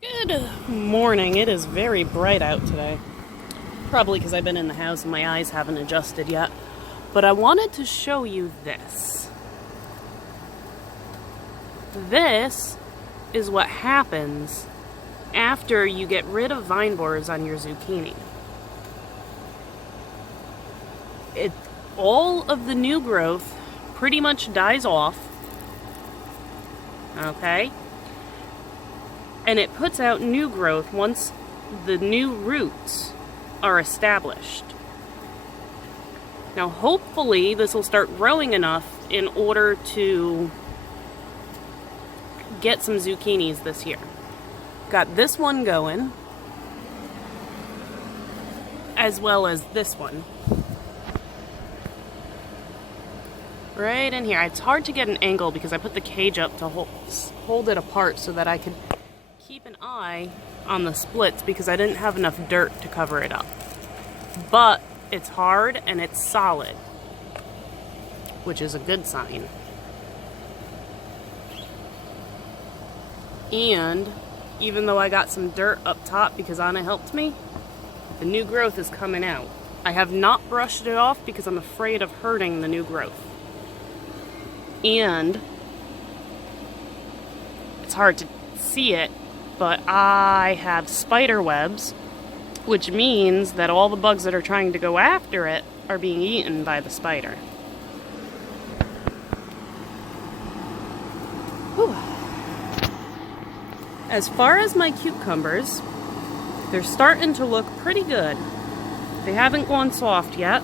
Good morning. It is very bright out today. Probably because I've been in the house and my eyes haven't adjusted yet. But I wanted to show you this. This is what happens after you get rid of vine borers on your zucchini. All of the new growth pretty much dies off. Okay? And it puts out new growth once the new roots are established. Now hopefully this will start growing enough in order to get some zucchinis this year. Got this one going, as well as this one. Right in here. It's hard to get an angle because I put the cage up to hold it apart so that I could keep an eye on the splits because I didn't have enough dirt to cover it up. But it's hard and it's solid, which is a good sign. And even though I got some dirt up top because Anna helped me, the new growth is coming out. I have not brushed it off because I'm afraid of hurting the new growth. And it's hard to see it, but I have spider webs, which means that all the bugs that are trying to go after it are being eaten by the spider. Whew. As far as my cucumbers, they're starting to look pretty good. They haven't gone soft yet.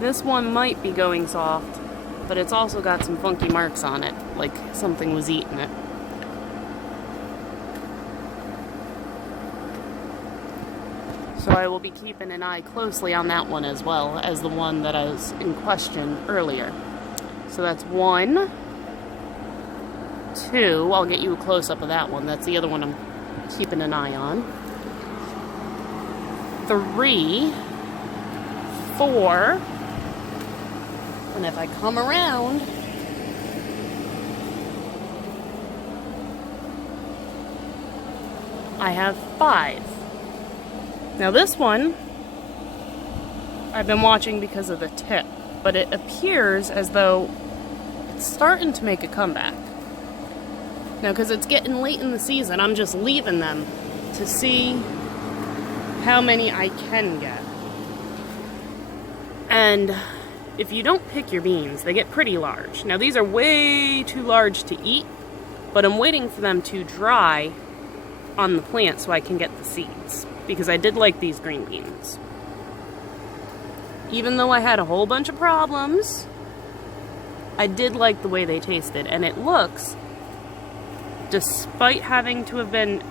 This one might be going soft, but it's also got some funky marks on it, like something was eating it. So I will be keeping an eye closely on that one as well as the one that I was in question earlier. So that's 1, 2, I'll get you a close-up of that one. That's the other one I'm keeping an eye on. 3, 4, and if I come around, I have 5. Now this one, I've been watching because of the tip, but it appears as though it's starting to make a comeback. Now because it's getting late in the season, I'm just leaving them to see how many I can get. And if you don't pick your beans, they get pretty large. Now these are way too large to eat, but I'm waiting for them to dry on the plant so I can get the seeds, because I did like these green beans. Even though I had a whole bunch of problems, I did like the way they tasted, and it looks, despite having to have been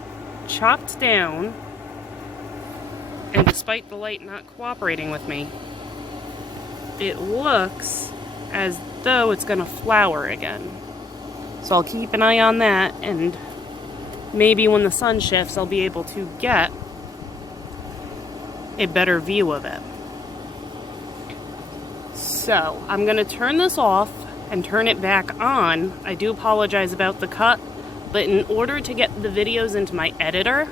chopped down, and despite the light not cooperating with me, it looks as though it's going to flower again. So I'll keep an eye on that, and maybe when the sun shifts I'll be able to get a better view of it. So I'm going to turn this off and turn it back on. I do apologize about the cut, but in order to get the videos into my editor,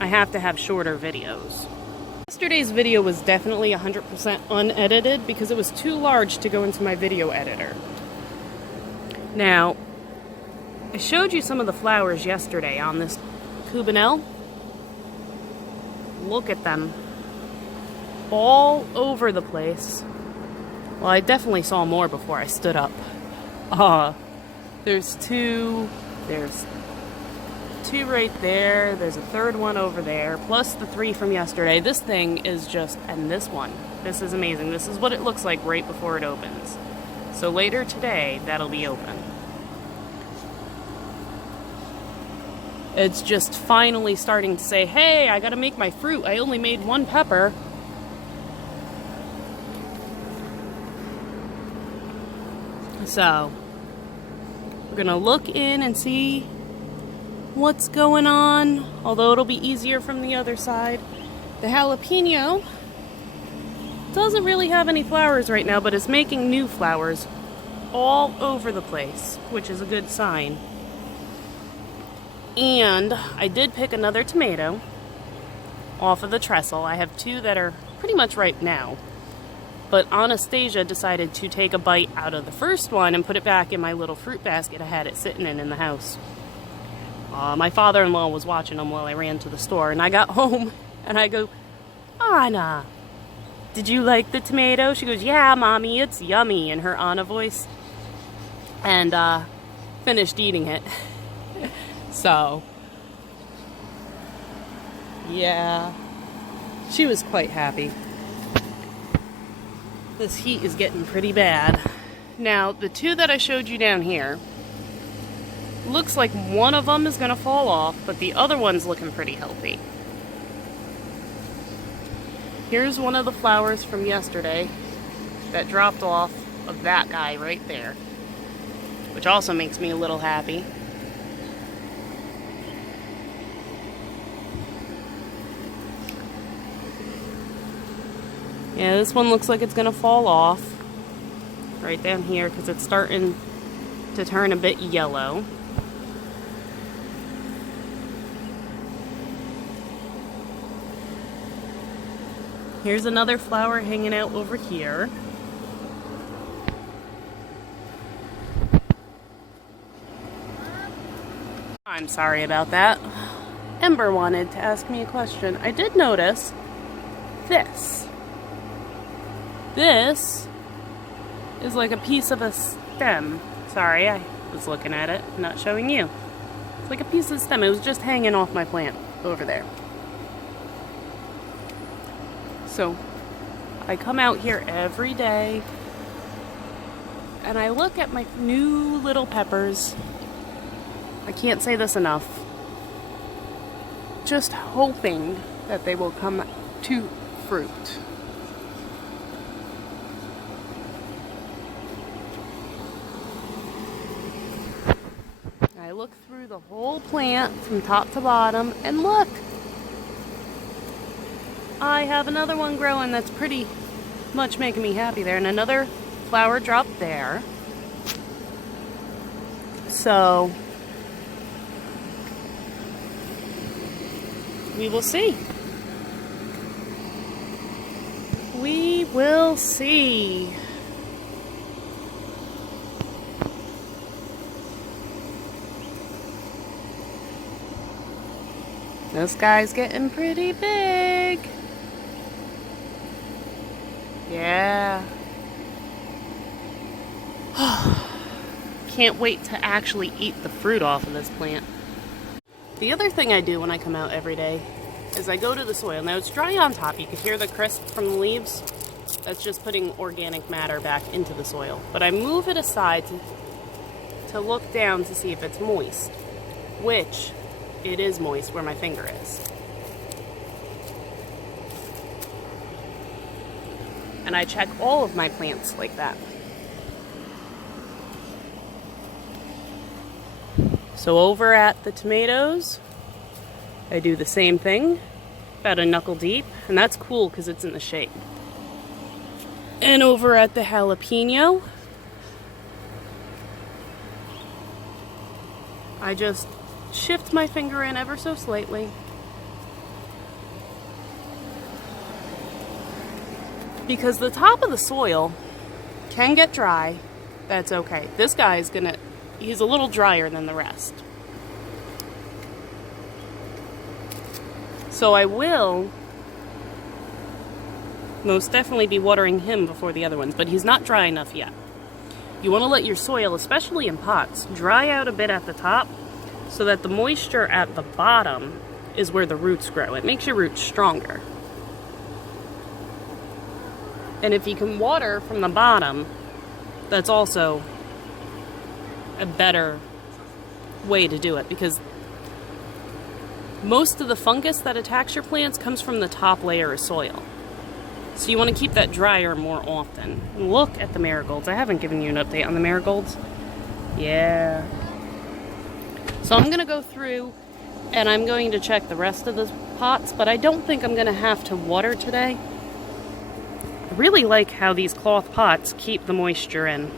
I have to have shorter videos. Yesterday's video was definitely 100% unedited because it was too large to go into my video editor. Now, I showed you some of the flowers yesterday on this Cubanelle. Look at them. All over the place. Well, I definitely saw more before I stood up. There's 2, there's 2 right there, there's a 3rd one over there, plus the 3 from yesterday. This thing is just, and this one, this is amazing. This is what it looks like right before it opens. So later today, that'll be open. It's just finally starting to say, hey, I gotta make my fruit. I only made 1 pepper. So, we're gonna look in and see what's going on, although it'll be easier from the other side. The jalapeno doesn't really have any flowers right now, but it's making new flowers all over the place, which is a good sign. And I did pick another tomato off of the trestle. I have two that are pretty much ripe now. But Anastasia decided to take a bite out of the first one and put it back in my little fruit basket I had it sitting in the house. My father-in-law was watching them while I ran to the store, and I got home and I go, Anna, did you like the tomato? She goes, yeah, Mommy, it's yummy, in her Anna voice. And finished eating it. So, yeah, she was quite happy. This heat is getting pretty bad. Now, the two that I showed you down here, looks like one of them is going to fall off, but the other one's looking pretty healthy. Here's one of the flowers from yesterday that dropped off of that guy right there, which also makes me a little happy. Yeah, this one looks like it's going to fall off right down here because it's starting to turn a bit yellow. Here's another flower hanging out over here. I'm sorry about that. Ember wanted to ask me a question. I did notice this. This is like a piece of a stem. Sorry, I was looking at it, not showing you. It's like a piece of stem. It was just hanging off my plant over there. So, I come out here every day and I look at my new little peppers. I can't say this enough. Just hoping that they will come to fruit. I look through the whole plant from top to bottom, and look! I have another one growing that's pretty much making me happy there, and another flower dropped there. So, we will see. We will see. This guy's getting pretty big. Yeah. Can't wait to actually eat the fruit off of this plant. The other thing I do when I come out every day is I go to the soil. Now it's dry on top. You can hear the crisp from the leaves. That's just putting organic matter back into the soil. But I move it aside to look down to see if it's moist, which it is moist where my finger is. And I check all of my plants like that. So over at the tomatoes, I do the same thing, about a knuckle deep, and that's cool because it's in the shade. And over at the jalapeno, I just shift my finger in ever so slightly. Because the top of the soil can get dry, that's okay. This guy's he's a little drier than the rest. So I will most definitely be watering him before the other ones, but he's not dry enough yet. You want to let your soil, especially in pots, dry out a bit at the top so that the moisture at the bottom is where the roots grow. It makes your roots stronger. And if you can water from the bottom, that's also a better way to do it, because most of the fungus that attacks your plants comes from the top layer of soil. So you want to keep that drier more often. And look at the marigolds. I haven't given you an update on the marigolds. Yeah. So I'm going to go through and I'm going to check the rest of the pots, but I don't think I'm going to have to water today. really like how these cloth pots keep the moisture in.